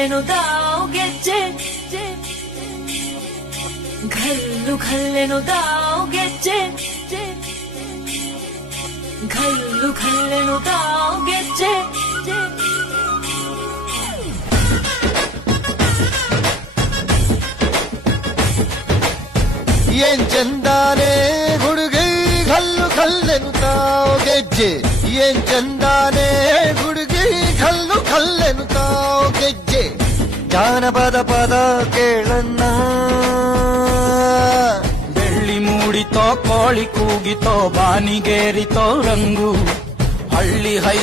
ಖಲ್ಲೆನು ತಾವು ಗೆಜ್ಜೆ ಘಲ್ಲು ಖಲ್ಲೆನು ತಾವು ಗೆಜ್ಜೆ ಘಲ್ಲು ಖಲ್ಲೆನು ತಾವು ಗೆಜ್ಜೆ ಏನ್ ಚಂದಾನೆ ಹುಡುಗಿ ಘಲ್ಲು ಖಲ್ಲೆನು ತಾವು ಗೆಜ್ಜೆ ಏನ್ ಚಂದಾನೆ ಹುಡುಗಿ ಘಲ್ಲು ಖಲ್ಲೆನು ತಾವು ಗೆಜ್ಜೆ ಜಾನಪದ ಪದ ಕೇಳಣ್ಣ ಬೆಳ್ಳಿ ಮೂಡಿತೋ ಕೋಳಿ ಕೂಗಿತೋ ಬಾನಿಗೇರಿತೋ ರಂಗು ಹಳ್ಳಿ ಹೈ